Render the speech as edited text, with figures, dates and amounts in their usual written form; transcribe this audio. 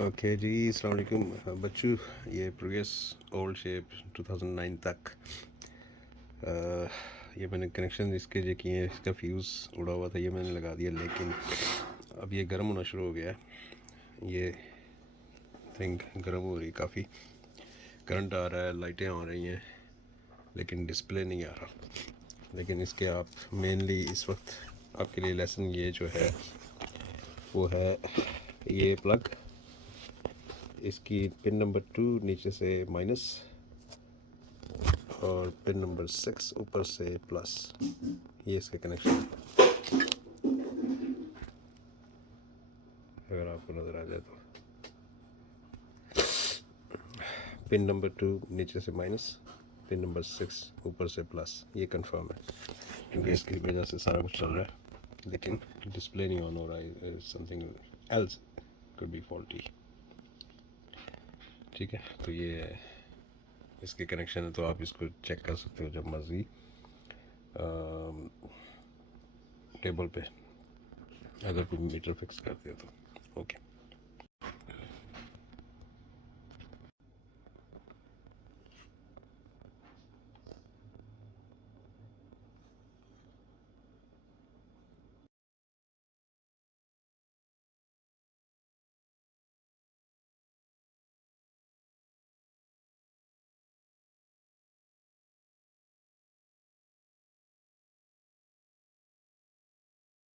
Okay जी, अस्सलाम वालेकुम बच्चू। ये प्रियस ओल्ड शेप 2009 तक ये मैंने कनेक्शन इसके जो किए हैं, इसका फ्यूज़ उड़ा हुआ था, ये मैंने लगा दिया, लेकिन अब ये गर्म होना शुरू हो गया है। ये थिंग गर्म हो रही, काफ़ी करंट आ रहा है, लाइटें आ रही हैं, लेकिन डिस्प्ले नहीं आ रहा। लेकिन इसके आप मेनली इस वक्त आपके लिए लेसन ये जो है वो है ये प्लग, इसकी पिन नंबर 2 नीचे से माइनस और पिन नंबर 6 ऊपर से प्लस, ये इसके कनेक्शन। अगर आपको नज़र आ जाए तो पिन नंबर 2 नीचे से माइनस, पिन नंबर 6 ऊपर से प्लस, ये कंफर्म है क्योंकि इसकी वजह से सारा कुछ चल रहा है, लेकिन डिस्प्ले नहीं ऑन हो रहा है। Something else could be faulty. ठीक है, तो ये इसके कनेक्शन है, तो आप इसको चेक कर सकते हो जब मर्जी टेबल पे, अगर कोई मीटर फिक्स करते हो तो। ओके।